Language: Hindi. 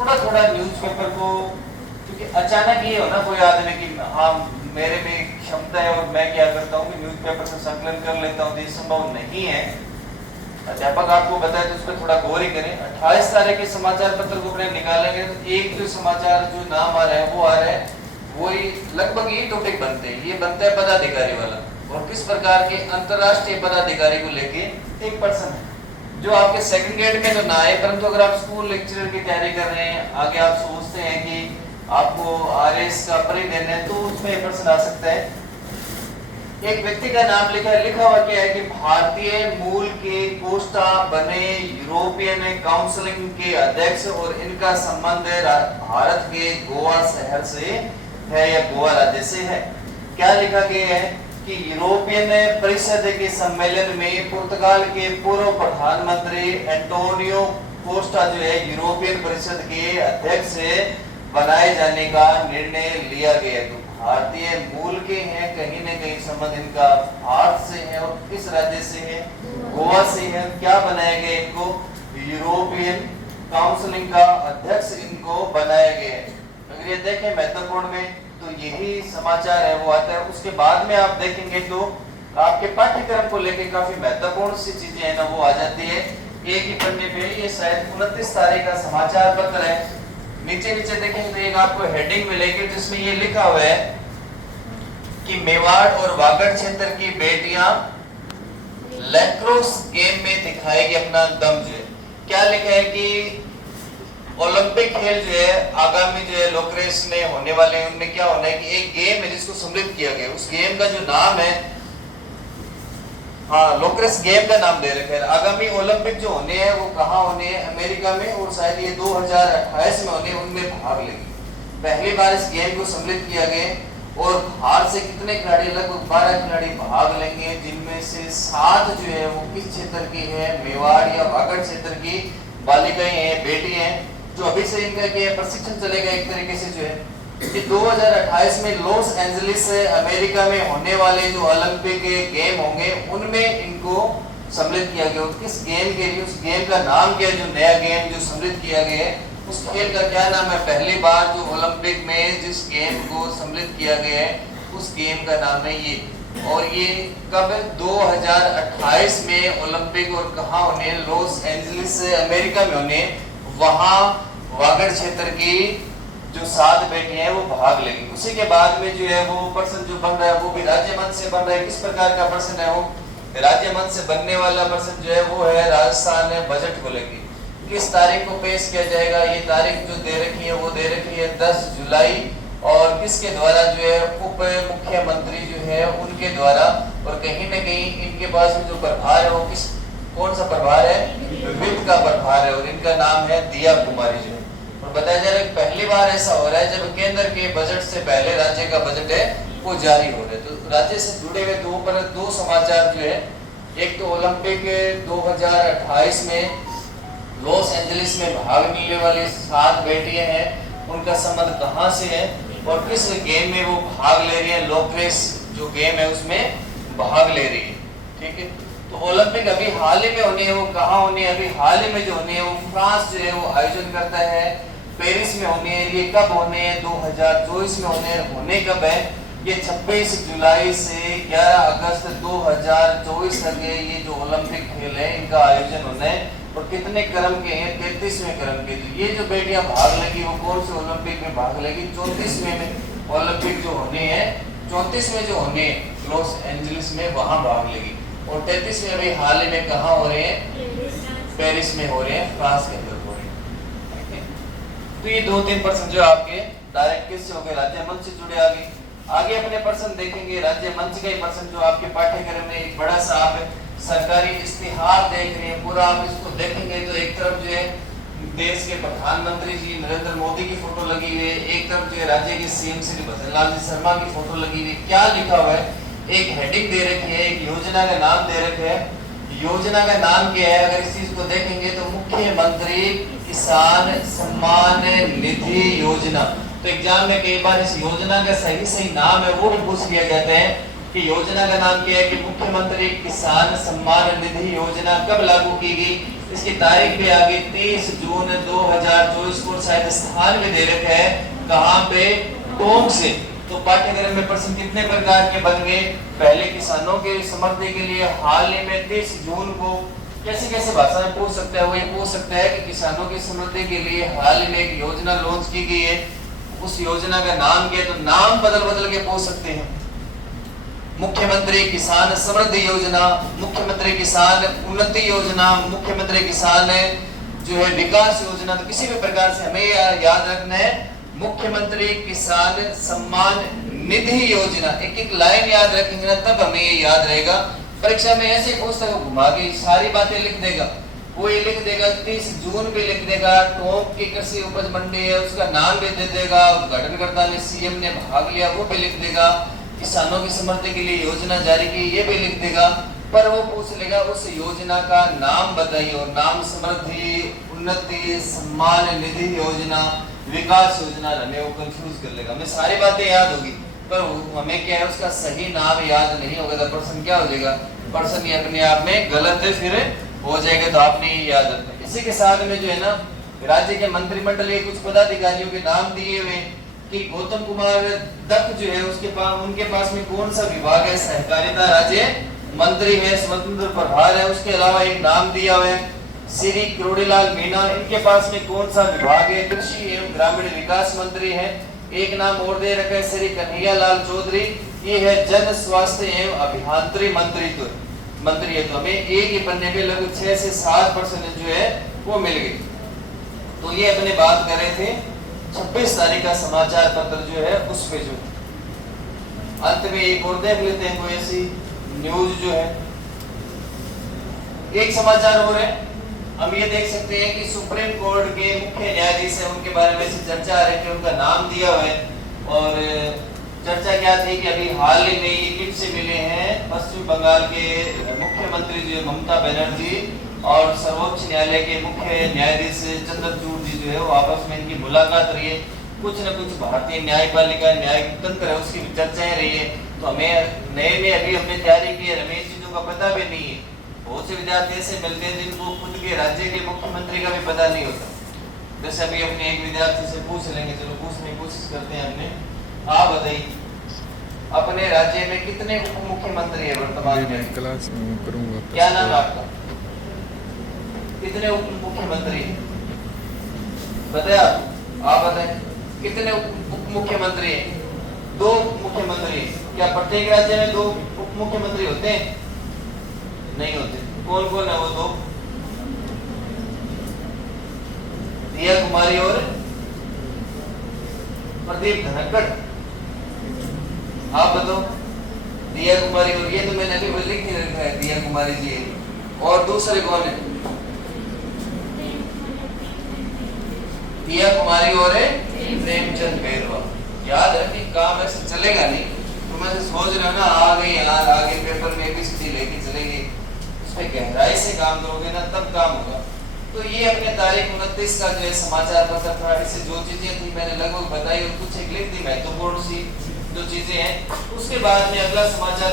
थोड़ा थोड़ा न्यूज़पेपर को, क्योंकि अचानक ये हो ना कोई आदमी कि हाँ मेरे में क्षमता है और मैं क्या करता हूँ कि न्यूज़पेपर से संकलन कर लेता हूँ, तो ये संभव नहीं है। अध्यापक आपको बताए तो उस पर थोड़ा गौर ही करें। 28 तारीख के समाचार पत्र को अपने निकालेंगे तो एक जो समाचार जो नाम आ रहा है वो आ रहा है, वही लगभग यही टॉपिक बनते हैं। ये बनता है पदाधिकारी वाला, और किस प्रकार के अंतरराष्ट्रीय पदाधिकारी को लेके एक पर्सन है जो आपके सेकंड ग्रेड में तो ना आए, परंतु अगर आप स्कूल लेक्चरर की तैयारी कर रहे हैं, आगे आप सोचते हैं कि आपको आरएस का परी देना है, तो उसमें एक पर्सन आ सकता है। एक व्यक्ति का नाम लिखा हुआ क्या है कि भारतीय मूल के कोस्टा बने यूरोपियन काउंसिलिंग के अध्यक्ष, और इनका संबंध भारत के गोवा शहर से है या गोवा राज्य से है। क्या लिखा गया है कि यूरोपियन परिषद के सम्मेलन में पुर्तगाल के पूर्व प्रधानमंत्री एंटोनियो कोस्टा जो है यूरोपियन परिषद के अध्यक्ष बनाए जाने का निर्णय लिया गया। तो भारतीय मूल के हैं, कहीं न कहीं संबंध इनका भारत से है, और किस राज्य से है? गोवा से है। क्या बनाया गया इनको? यूरोपियन काउंसिलिंग का अध्यक्ष इनको बनाया गया है। अगर ये देखें महत्वपूर्ण में तो यही समाचार है वो आता है। उसके बाद में आप देखेंगे तो आपके पाठ्यक्रम को लेकर काफी महत्वपूर्ण सी चीजें है ना वो आ जाती है एक ही पन्ने पे। ये शायद 29 तारीख का समाचार पत्र है। नीचे देखेंगे तो एक आपको हेडिंग मिलेगी जिसमें ये लिखा हुआ है कि मेवाड़ और वागड़ क्षेत्र की बेटियां लैक्रोस गेम में दिखाएगी अपना दम। जो है क्या लिखा है कि ओलंपिक खेल जो है आगामी जो है लोक्रेस में होने वाले हैं, उनमें क्या होना है कि एक गेम है जिसको सम्मिलित किया गया। उस गेम का जो नाम है, हाँ लोक्रेस गेम का नाम दे रखा है। आगामी ओलंपिक जो होने हैं वो कहाँ होने हैं? अमेरिका में, और शायद ये 2028 में होने, उनमें भाग लेंगे। पहली बार इस गेम को सम्मिलित किया गया, और बाहर से कितने खिलाड़ी? लगभग 12 खिलाड़ी भाग लेंगे, जिनमें से 7 जो है वो किस क्षेत्र की है? मेवाड़ या वागड़ क्षेत्र की बालिकाएं हैं, बेटी हैं, जो अभी से इनका क्या प्रशिक्षण चलेगा एक तरीके से जो है कि 2028 में लॉस एंजलिस अमेरिका में होने वाले जो ओलंपिक गेम होंगे उनमें इनको सम्मिलित किया गया। किस गेम के लिए? उस गेम का नाम क्या है? जो नया गेम जो सम्मिलित किया गया है उस खेल का क्या नाम है? पहली बार जो ओलंपिक में जिस गेम को सम्मिलित किया गया है उस गेम का नाम है ये। और ये कब? 2028 में ओलंपिक, और कहाँ होने? लॉस एंजलिस अमेरिका में होने। वहां वागड़ क्षेत्र की जो 7 बेटियां हैं वो भाग लेंगी। उसी के बाद में जो है वो पर्सन जो बन रहा है वो भी राज्य मंच से बन रहा है। किस प्रकार का पर्सन है वो? राज्य मंच से बनने वाला पर्सन जो है वो है राजस्थान बजट को लेकर किस तारीख को पेश किया जाएगा। ये तारीख जो दे रखी है वो दे रखी है 10 जुलाई, और किसके द्वारा? जो है उप मुख्यमंत्री जो है उनके द्वारा। और कहीं न कहीं इनके पास में जो प्रभार है वो कौन सा प्रभार है? वित्त का प्रभार है, और इनका नाम है दिया कुमारी जो है। और बताया जा रहा है पहली बार ऐसा हो रहा है जब केंद्र के बजट से पहले राज्य का बजट है वो जारी हो रहा है। तो राज्य से जुड़े हुए दो समाचार जो है, एक तो ओलंपिक 2028 में लॉस एंजलिस में भाग लेने वाली 7 बेटियां हैं, उनका संबंध कहाँ से है और किस गेम में वो भाग ले रही है? लोक्रेस जो गेम है उसमें भाग ले रही है। ठीक है, तो ओलंपिक अभी हाल ही में होने हैं, वो कहाँ होने हैं? अभी हाल ही में जो होने हैं वो फ्रांस जो है वो आयोजन करता है, पेरिस में होने हैं। ये कब होने हैं? 2024 में होने कब है? ये 26 जुलाई से 11 अगस्त 2024 तक ये जो ओलंपिक खेल है इनका आयोजन होना है। और कितने क्रम के हैं? 33वें क्रम के। ये जो बेटियां भाग लेगी वो कौन से ओलंपिक में भाग लेगी? 34वें में ओलंपिक जो होने हैं, 34वें जो होने हैं लॉस एंजलिस में, वहां भाग लेगी। और 33वें अभी हाल ही में कहाँ हो रहे हैं? पेरिस में हो रहे हैं, फ्रांस के अंदर हो रहे हैं। तो ये 2-3 पर्सन जो आपके डायरेक्ट किससे हो गए? राज्य मंच से जुड़े। आगे अपने पर्सन देखेंगे राज्य मंच के पर्सन जो आपके पाठ्यक्रम में एक बड़ा सा आप सरकारी इश्तिहार देख रहे हैं। पूरा आप इसको देखेंगे तो एक तरफ जो है देश के प्रधानमंत्री जी नरेंद्र मोदी की फोटो लगी हुई है, एक तरफ जो है राज्य के सीएम श्री भजनलाल जी शर्मा की फोटो लगी हुई है। क्या लिखा हुआ है? एक हेडिंग दे रखी है, एक योजना का नाम दे रखे है। योजना का नाम क्या है? अगर इस चीज को देखेंगे तो मुख्यमंत्री किसान सम्मान निधि योजना। तो एग्जाम में कई बार इस योजना का सही नाम है वो भी पूछ लिया जाता है कि योजना का नाम क्या है? कि मुख्यमंत्री किसान सम्मान निधि योजना कब लागू की गई? इसकी तारीख भी आगे 30 जून 2024 को शायद स्थान भी दे रखा है कहां पे, टोंक से। तो पाठ्यक्रम में प्रश्न कितने प्रकार के बन गए, पहले किसानों के समर्थन के लिए हाल ही में 30 जून को कैसे कैसे भाषा में पूछ सकता है, वो ये पूछ सकता है कि किसानों की समृद्धि के लिए हाल ही में एक योजना लॉन्च की गई है, उस योजना का नाम क्या है, तो नाम बदल बदल के पूछ सकते हैं। मुख्यमंत्री किसान समृद्धि योजना, मुख्यमंत्री किसान उन्नति योजना, मुख्यमंत्री किसान जो है विकास योजना। तो किसी भी प्रकार से हमें याद रखना है मुख्यमंत्री किसान सम्मान निधि योजना। एक एक लाइन याद रखेंगे ना तब हमें ये याद रहेगा। परीक्षा में ऐसे पूछता है घुमा के सारी बातें लिख देगा, वो ये लिख देगा 30 जून भी लिख देगा, टोंक की कृषि उपज मंडी है उसका नाम भी दे देगा, उद्घाटनकर्ता में सीएम ने भाग लिया वो भी लिख देगा, किसानों की समृद्धि के लिए योजना जारी की ये भी लिख देगा। पर वो पूछ लेगा उस योजना का नाम बताइए, और नाम समृद्धि, उन्नति, सम्मान निधि योजना, विकास योजना, हमें वो कंफ्यूज कर लेगा। हमें सारी बातें याद होगी पर हमें क्या है उसका सही नाम याद नहीं होगा तो प्रश्न क्या हो जाएगा, प्रश्न ये अपने आप में गलत है फिर हो जाएगा, तो आपने ये याद रखना। इसी के साथ में जो है ना राज्य के मंत्रिमंडल के कुछ पदाधिकारियों के नाम दिए हुए कि गौतम कुमार दत्त जो है उसके पास, उनके पास में कौन सा विभाग है, सहकारिता राज्य मंत्री है, स्वतंत्र प्रभार है। उसके अलावा एक नाम दिया हुआ है श्री करोड़ीलाल मीणा, इनके पास में कौन सा विभाग है, कृषि एवं ग्रामीण विकास मंत्री है। एक नाम और दे रखा है श्री कन्हैया लाल चौधरी, ये है जन स्वास्थ्य एवं अभियांत्रिकी मंत्री है। तो हमें एक ही पन्ने पे लगभग 6 से 7% जो है वो मिल गई। तो ये अपने बात कर रहे थे 26 तारीख का समाचार पत्र जो है उस पे जो अंत में एक और देख लेते हैं कोई ऐसी न्यूज जो है। एक समाचार हो रहे हैं, हम ये देख सकते हैं कि सुप्रीम कोर्ट के मुख्य न्यायाधीश है उनके बारे में से चर्चा आ रही है, उनका नाम दिया हुआ है। और चर्चा क्या थी कि अभी हाल ही में ये किनसे मिले हैं, पश्चिम बंगाल के मुख्यमंत्री जो है ममता बनर्जी और सर्वोच्च न्यायालय के मुख्य न्यायाधीश चंद्रचूड़ जी जो है वो आपस में इनकी मुलाकात रही है। कुछ न कुछ भारतीय न्यायपालिका न्यायिक तंत्र है उसकी चर्चाएं रही है। तो हमें नए अभी हमने तैयारी की है, हमें इन चीजों का पता भी नहीं है। बहुत से विद्यार्थी ऐसे मिलते हैं जिनको खुद के राज्य के मुख्यमंत्री का भी पता नहीं होता। जैसे अभी अपने एक विद्यार्थी से पूछ लेंगे, चलो पूछने की कोशिश करते हैं। अपने आप बताइए अपने राज्य में कितने उप मुख्यमंत्री है वर्तमान में, क्लास करूंगा। क्या नाम है आपका, कितने उप मुख्यमंत्री है बताए आप बताएं कितने उप मुख्यमंत्री है? 2 मुख्यमंत्री। क्या प्रत्येक राज्य में 2 उप मुख्यमंत्री होते हैं? नहीं होते। कौन कौन है वो 2? दिया कुमारी और प्रदीप धनखड़। आप बताओ दिया कुमारी, और ये तो मैंने अभी लिख के रखा है दिया कुमारी जी। और दूसरे कौन है? दिया कुमारी और प्रेमचंद बैरवा। याद है कि काम ऐसे चलेगा नहीं। तो मैं सोच रहा ना आ गई यार, आगे पेपर में ABCD लेके चलेंगे, उस पर गहराई से काम करोगे ना तब काम होगा। तो ये अपने तारीख 29 का जो है समाचार पत्र था। इससे जो चीजें थी मैंने लगभग बताई और कुछ एक लिख दी महत्वपूर्ण सी जो चीजें हैं। उसके बाद में अगला समाचार